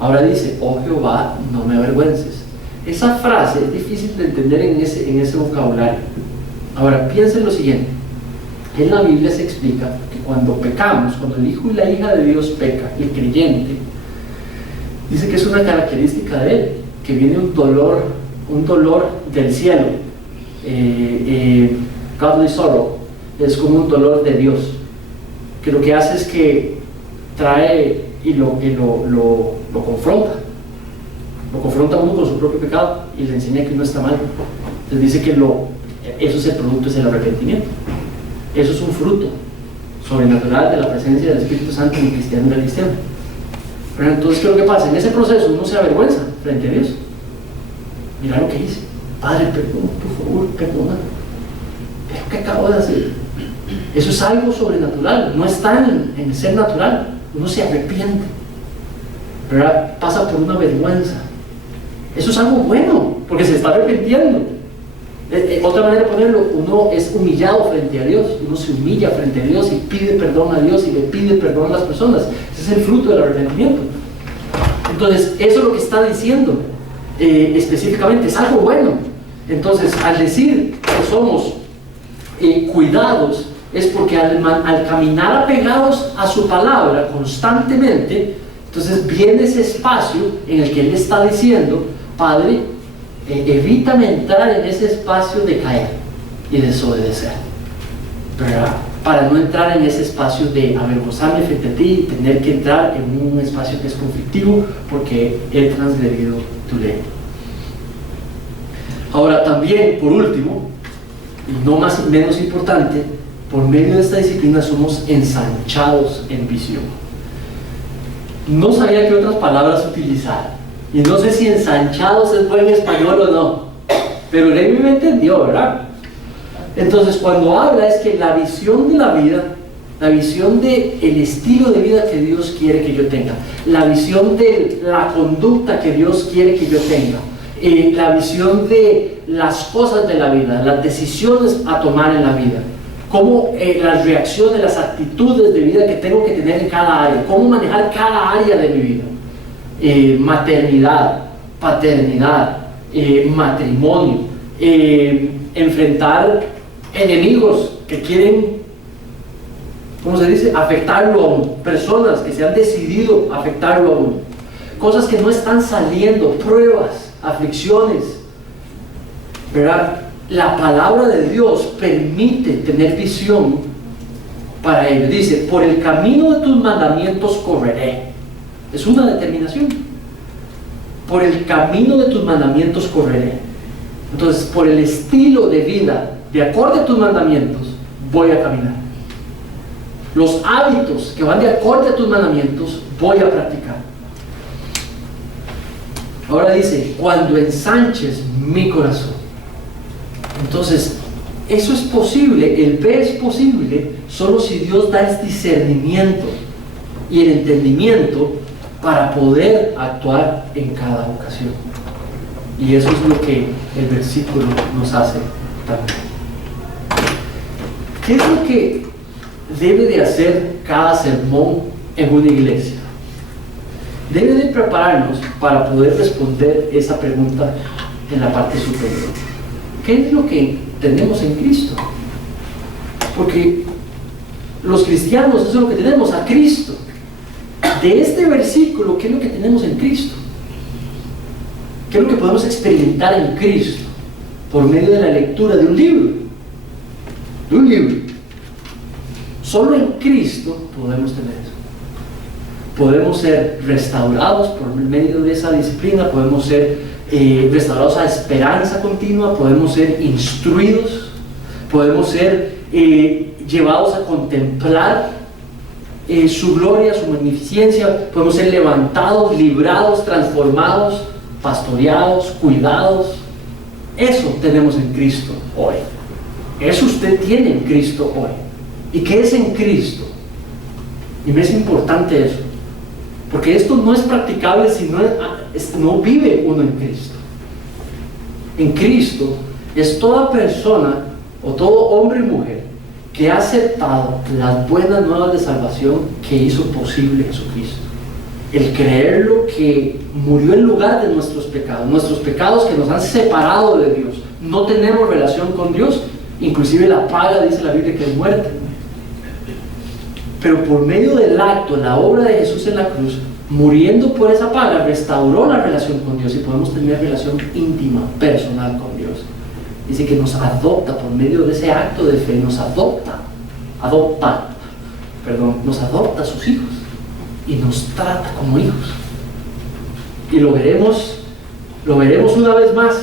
Ahora dice, oh Jehová, no me avergüences. Esa frase es difícil de entender en ese vocabulario. Ahora, piensen lo siguiente. En la Biblia se explica que cuando pecamos, cuando el hijo y la hija de Dios peca, el creyente, dice que es una característica de él, que viene un dolor del cielo. Godly sorrow es como un dolor de Dios, que lo que hace es que trae y lo confronta a uno con su propio pecado y le enseña que uno está mal. Entonces dice que eso es el producto, es el arrepentimiento. Eso es un fruto sobrenatural de la presencia del Espíritu Santo en el cristiano y en el cristiano. Pero entonces, ¿qué es lo que pasa? En ese proceso uno se avergüenza frente a Dios. Mira lo que hice. Padre, perdón, por favor, perdona. ¿Pero qué acabo de hacer? Eso es algo sobrenatural, no está en el ser natural. Uno se arrepiente, ¿verdad? Pasa por una vergüenza. Eso es algo bueno, porque se está arrepintiendo. Otra manera de ponerlo, uno es humillado frente a Dios, uno se humilla frente a Dios y pide perdón a Dios y le pide perdón a las personas. Ese es el fruto del arrepentimiento. Entonces, eso es lo que está diciendo específicamente, es algo bueno. Entonces, al decir que somos cuidados, es porque al caminar apegados a su palabra constantemente, entonces viene ese espacio en el que Él está diciendo, Padre, evítame entrar en ese espacio de caer y desobedecer, ¿verdad? Para no entrar en ese espacio de avergonzarme frente a ti y tener que entrar en un espacio que es conflictivo porque he transgredido tu ley. Ahora también, por último, y no menos importante, por medio de esta disciplina somos ensanchados en visión. No sabía qué otras palabras utilizar, y no sé si ensanchados es buen español o no, pero Levi me entendió, ¿verdad? Entonces, cuando habla es que la visión de la vida, la visión del estilo de vida que Dios quiere que yo tenga, la visión de la conducta que Dios quiere que yo tenga, la visión de las cosas de la vida, las decisiones a tomar en la vida, cómo las reacciones, las actitudes de vida que tengo que tener en cada área, cómo manejar cada área de mi vida, maternidad, paternidad, matrimonio, enfrentar enemigos que quieren, ¿cómo se dice?, afectarlo a uno, personas que se han decidido afectarlo a uno, cosas que no están saliendo, pruebas, aflicciones, ¿verdad? La palabra de Dios permite tener visión para ello. Dice, por el camino de tus mandamientos correré. Es una determinación. Por el camino de tus mandamientos correré. Entonces, por el estilo de vida, de acuerdo a tus mandamientos, voy a caminar. Los hábitos que van de acuerdo a tus mandamientos, voy a practicar. Ahora dice, cuando ensanches mi corazón. Entonces, eso es posible, el ver es posible solo si Dios da el discernimiento y el entendimiento para poder actuar en cada ocasión. Y eso es lo que el versículo nos hace también. ¿Qué es lo que debe de hacer cada sermón en una iglesia? Debe de prepararnos para poder responder esa pregunta en la parte superior. ¿Qué es lo que tenemos en Cristo? Porque los cristianos, eso es lo que tenemos, a Cristo. De este versículo, ¿qué es lo que tenemos en Cristo? ¿Qué es lo que podemos experimentar en Cristo? Por medio de la lectura de un libro. De un libro. Solo en Cristo podemos tener eso. Podemos ser restaurados por medio de esa disciplina, podemos ser restaurados a esperanza continua, podemos ser instruidos, podemos ser llevados a contemplar su gloria, su magnificencia, podemos ser levantados, librados, transformados, pastoreados, cuidados. Eso tenemos en Cristo hoy. Eso usted tiene en Cristo hoy. ¿Y qué es en Cristo? Y me es importante eso, porque esto no es practicable si no vive uno en Cristo. En Cristo es toda persona o todo hombre y mujer que ha aceptado las buenas nuevas de salvación que hizo posible Jesucristo. El creerlo, que murió en lugar de nuestros pecados que nos han separado de Dios. No tenemos relación con Dios, inclusive la paga, dice la Biblia, que es muerte. Pero por medio del acto, la obra de Jesús en la cruz, muriendo por esa paga, restauró la relación con Dios y podemos tener relación íntima, personal con Dios. Dice que nos adopta por medio de ese acto de fe, nos adopta a sus hijos y nos trata como hijos. Y lo veremos una vez más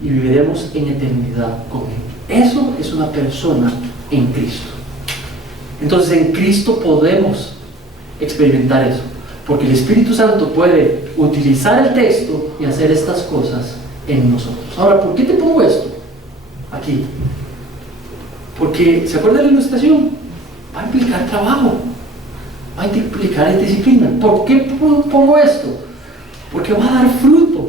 y viviremos en eternidad con Él. Eso es una persona en Cristo. Entonces en Cristo podemos experimentar eso, porque el Espíritu Santo puede utilizar el texto y hacer estas cosas en nosotros. Ahora, ¿por qué te pongo esto aquí? Porque, ¿se acuerdan de la ilustración? Va a implicar trabajo, va a implicar disciplina. ¿Por qué pongo esto? Porque va a dar fruto.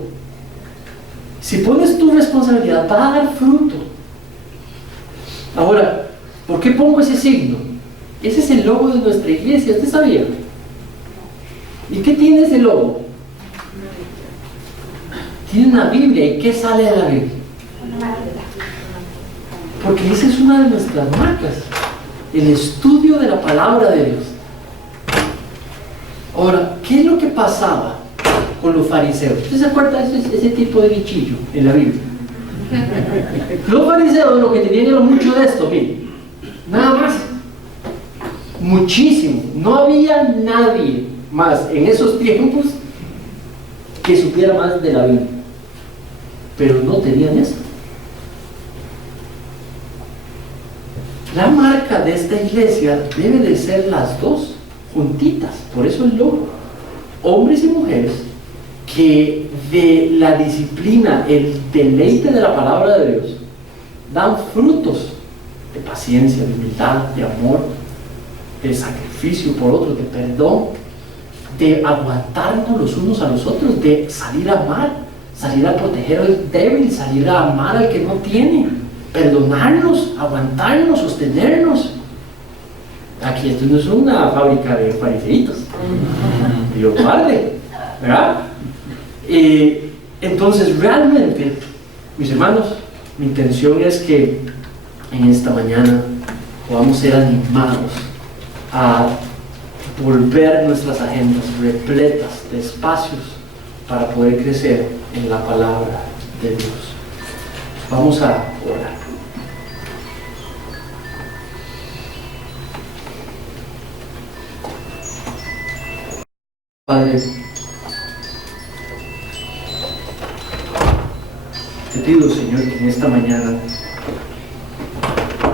Si pones tu responsabilidad, va a dar fruto. Ahora, ¿por qué pongo ese signo? Ese es el logo de nuestra iglesia, ¿usted sabía? ¿Y qué tiene ese logo? Tiene una Biblia. ¿Y qué sale de la Biblia? Porque esa es una de nuestras marcas, el estudio de la palabra de Dios. Ahora, ¿qué es lo que pasaba con los fariseos? ¿Usted se acuerda de ese tipo de bichillo en la Biblia? Los fariseos lo que tenían era mucho de esto, miren, nada más. Muchísimo. No había nadie más en esos tiempos que supiera más de la Biblia, pero no tenían eso. La marca de esta iglesia debe de ser las dos juntitas, por eso el logo. Hombres y mujeres que de la disciplina, el deleite de la palabra de Dios, dan frutos de paciencia, de humildad, de amor, de sacrificio por otros, de perdón, de aguantarnos los unos a los otros, de salir a amar, salir a proteger al débil, salir a amar al que no tiene, perdonarnos, aguantarnos, sostenernos. Aquí esto no es una fábrica de fariseitos, Dios guarde, ¿verdad? Entonces realmente, mis hermanos, mi intención es que en esta mañana podamos ser animados a volver nuestras agendas repletas de espacios para poder crecer en la palabra de Dios. Vamos a orar. Padre, te pido, Señor, que en esta mañana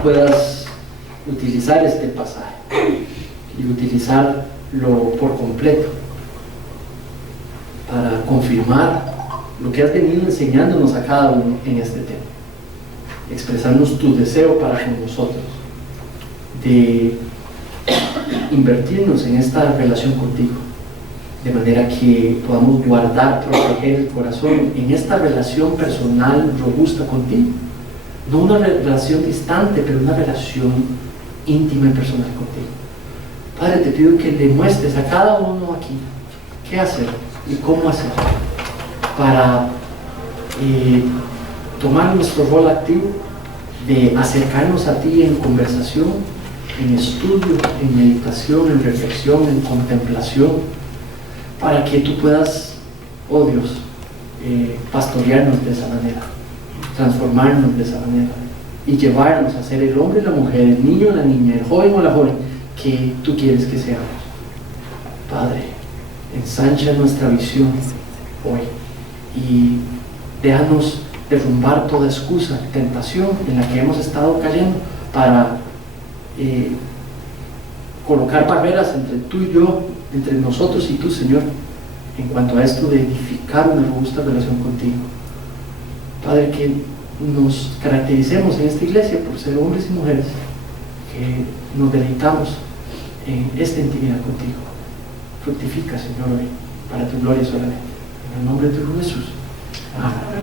puedas utilizar este pasaje y utilizarlo por completo para confirmar lo que has venido enseñándonos a cada uno en este tema. expresarnos tu deseo para con nosotros, de invertirnos en esta relación contigo, de manera que podamos guardar, proteger el corazón en esta relación personal robusta contigo. No una relación distante, pero una relación íntima y personal contigo. Padre, te pido que le muestres a cada uno aquí qué hacer y cómo hacer para tomar nuestro rol activo de acercarnos a ti en conversación, en estudio, en meditación, en reflexión, en contemplación, para que tú puedas, oh Dios, pastorearnos de esa manera, transformarnos de esa manera y llevarnos a ser el hombre y la mujer, el niño o la niña, el joven o la joven que tú quieres que seamos. Padre, ensancha nuestra visión hoy y déjanos derrumbar toda excusa, tentación en la que hemos estado cayendo para colocar barreras entre tú y yo, entre nosotros y tú, Señor, en cuanto a esto de edificar una robusta relación contigo. Padre, que nos caractericemos en esta iglesia por ser hombres y mujeres que nos deleitamos en esta intimidad contigo. Fructifica, Señor, hoy, para tu gloria solamente. En el nombre de tu Hijo Jesús. Amén.